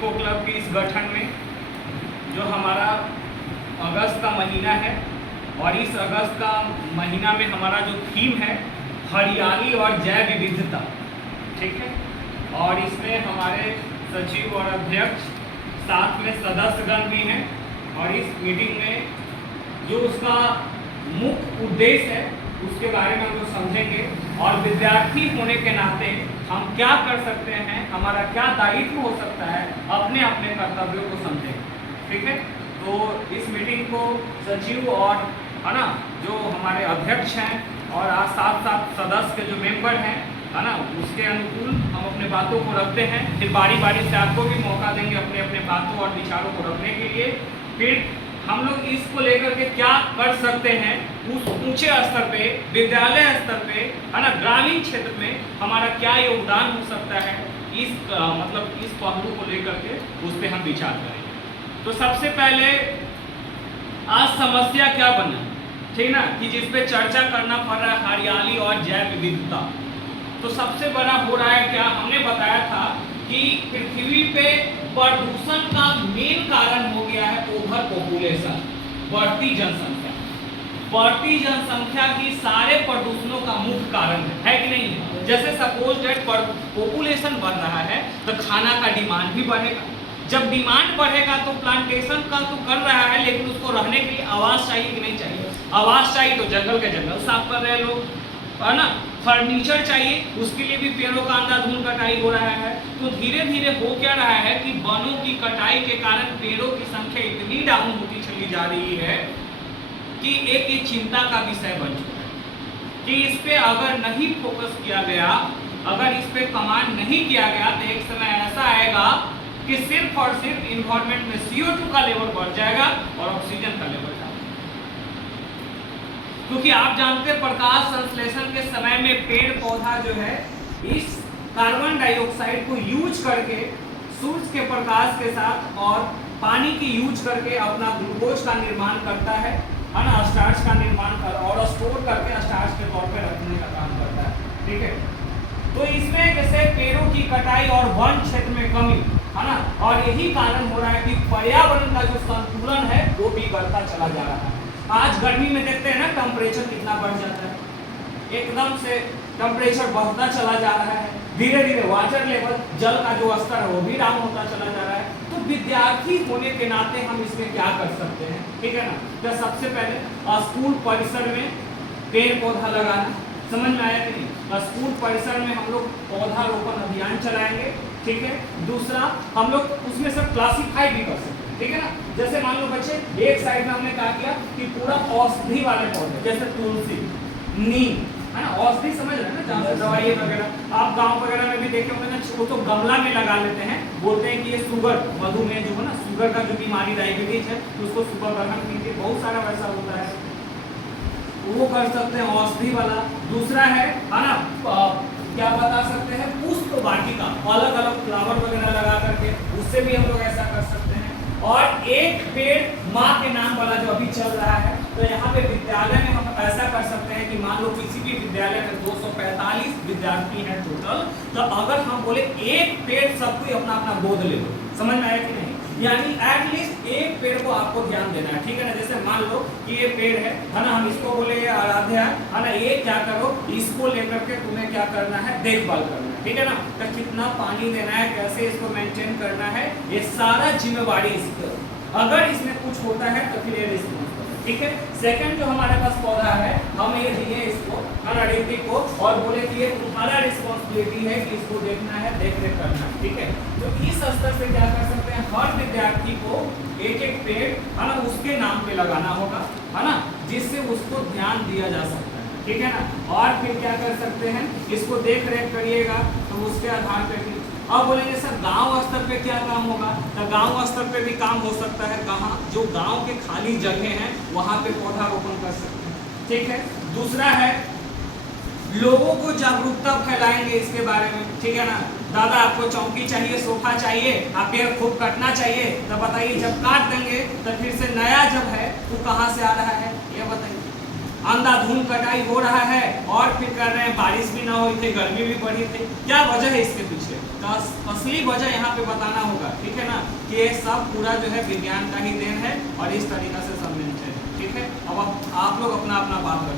Eco club के इस गठन में, जो हमारा अगस्त का महीना है और इस अगस्त का महीना में हमारा जो थीम है हरियाली और जैव विविधता, ठीक है। और इसमें हमारे सचिव और अध्यक्ष साथ में सदस्यगण भी हैं और इस मीटिंग में जो उसका मुख्य उद्देश्य है उसके बारे में हम लोग समझेंगे और विद्यार्थी होने के नाते हम क्या कर सकते हैं, हमारा क्या दायित्व हो सकता है, अपने अपने कर्तव्यों को समझेंगे, ठीक है। तो इस मीटिंग को सचिव और है ना जो हमारे अध्यक्ष हैं और साथ साथ सदस्य के जो मेंबर हैं है ना उसके अनुकूल हम अपने बातों को रखते हैं। फिर बारी बारी से आपको भी मौका देंगे अपने अपने बातों और विचारों को रखने के लिए। फिर हम लोग इसको लेकर के क्या कर सकते हैं उस ऊंचे स्तर पे, विद्यालय स्तर पे है ना, ग्रामीण क्षेत्र में हमारा क्या योगदान हो सकता है, इस मतलब इस पहलू को लेकर के उस पर हम विचार करेंगे। तो सबसे पहले आज समस्या क्या बना, ठीक ना, कि जिस पे चर्चा करना पड़ रहा है हरियाली और जैव विविधता। तो सबसे बड़ा हो रहा है क्या, हमने बताया था कि पृथ्वी पे प्रदूषण का मेन कारण हो गया है ओवर पॉपुलेशन, बढ़ती जनसंख्या। बढ़ती जनसंख्या ही सारे प्रदूषणों का मुख्य कारण है कि नहीं। जैसे सपोज दैट पॉपुलेशन बढ़ रहा है तो खाना का डिमांड भी बढ़ेगा। जब डिमांड बढ़ेगा तो प्लांटेशन का तो कर रहा है, लेकिन उसको रहने के लिए आवास चाहिए कि नहीं चाहिए। आवास चाहिए तो जंगल के जंगल साफ कर रहे हैं लोग, है ना। फर्नीचर चाहिए, उसके लिए भी पेड़ों का अंधाधुंध कटाई हो रहा है। तो धीरे धीरे हो क्या रहा है कि वनों की कटाई के कारण पेड़ों की संख्या इतनी डाउन होती चली जा रही है कि एक ये चिंता का विषय बन चुका है कि इस पे अगर नहीं फोकस किया गया, अगर इस पे कमांड नहीं किया गया तो एक समय ऐसा आएगा कि सिर्फ और सिर्फ इन्वायरमेंट में CO2 का लेवल बढ़ जाएगा और ऑक्सीजन का लेवल घटेगा। क्योंकि आप जानते हैं प्रकाश संश्लेषण के समय में पेड़ पौधा जो है इस कार्बन डाइऑक्साइड को यूज करके सूरज के प्रकाश के साथ और पानी की यूज करके अपना ग्लूकोज का निर्माण करता है ना, स्टार्च का निर्माण कर और स्टोर करके स्टार्च के तौर पे रखने का काम करता है, ठीक है। तो इसमें जैसे पेड़ों की कटाई और वन क्षेत्र में कमी है ना, और यही कारण हो रहा है कि पर्यावरण का जो संतुलन है वो बिगड़ता चला जा रहा है। आज गर्मी में देखते हैं ना टेम्परेचर कितना बढ़ जाता है, एकदम से टेम्परेचर बढ़ता चला जा रहा है। धीरे धीरे वाटर लेवल, जल का जो स्तर है वो भी डाउन होता चला जा रहा है। तो विद्यार्थी होने के नाते हम इसमें क्या कर सकते हैं, ठीक है ना। तो सबसे पहले स्कूल परिसर में पेड़ पौधा लगाना, समझ में आया कि नहीं। स्कूल परिसर में हम लोग पौधारोपण अभियान चलाएंगे, ठीक है। दूसरा हम लोग उसमें सब क्लासिफाई भी कर सकते हैं, ठीक है ना। जैसे मान लो बच्चे एक साइड में हमने क्या किया कि पूरा औषधि वाले पौधे जैसे तुलसी, नीम, है ना, औषधि समझ रहे हैं ना, जहाँ से दवाई वगैरह आप गांव वगैरह में भी देखे होंगे ना, वो तो गमला में लगा लेते हैं। बोलते हैं कि ये शुगर, मधुमेह जो है ना, शुगर का जो बीमारी डायबिटीज है उसको सुबह ग्रहण कीजिए, बहुत सारा वैसा होता है, वो कर सकते हैं औषधि वाला। दूसरा है ना, क्या बता सकते हैं, पुष्प वाटिका, अलग अलग फ्लावर वगैरह लगा करके उससे भी हम लोग ऐसा कर सकते हैं। और एक पेड़ माँ के नाम वाला जो अभी चल रहा है, तो यहाँ पे विद्यालय में हम ऐसा कर सकते हैं कि मान लो किसी भी विद्यालय में 245 विद्यार्थी हैं टोटल, तो अगर हम बोले एक पेड़ सबको अपना अपना गोद ले लो, समझ में आया कि नहीं, यानी एटलीस्ट एक पेड़ को आपको ध्यान देना है, ठीक है ना। जैसे मान लो कि ये पेड़ है ना, हम इसको बोले आराध्या है ना, ये क्या करो, इसको लेकर के तुम्हें क्या करना है, देखभाल करना है, ठीक है ना। तो कितना पानी देना है, कैसे इसको मेंटेन करना है, ये सारा जिम्मेवारी इसकी। अगर इसमें कुछ होता है तो फिर ये रिस्पॉन्सिबल, ठीक है। सेकंड जो हमारे पास पौधा है, हम ये दिए इसको अनाडिक्टी को और बोले कि ये तुम्हारा रिस्पॉन्सिबिलिटी है कि इसको देखना है, देख रेख करना है, ठीक है। तो इस स्तर से क्या कर सकते हैं, हर विद्यार्थी को एक एक पेड़ है ना उसके नाम पे लगाना होगा, है ना, जिससे उसको ध्यान दिया जा सकता है, ठीक है ना। और फिर क्या कर सकते हैं, इसको देख रेख करिएगा तो उसके आधार पर। अब बोलेंगे सर गांव स्तर पे क्या काम होगा, तो गांव स्तर पे भी काम हो सकता है। कहाँ, जो गांव के खाली जगह हैं वहां पे पौधारोपण कर सकते हैं, ठीक है। दूसरा है लोगों को जागरूकता फैलाएंगे इसके बारे में, ठीक है ना। दादा आपको चौकी चाहिए, सोफा चाहिए, आप पेड़ खूब कटना चाहिए, तो बताइए जब काट देंगे तो फिर से नया जब है वो कहाँ से आ रहा है, ये बताइए। अंधाधुंध कटाई हो रहा है और फिर कर रहे हैं, बारिश भी ना हुई थी, गर्मी भी बढ़ी थी, क्या वजह है इसके पीछे, का असली वजह यहाँ पे बताना होगा, ठीक है ना, कि ये सब पूरा जो है विज्ञान का ही देन है और इस तरीका से समझना चाहिए, ठीक है। अब आप लोग अपना अपना बात करें।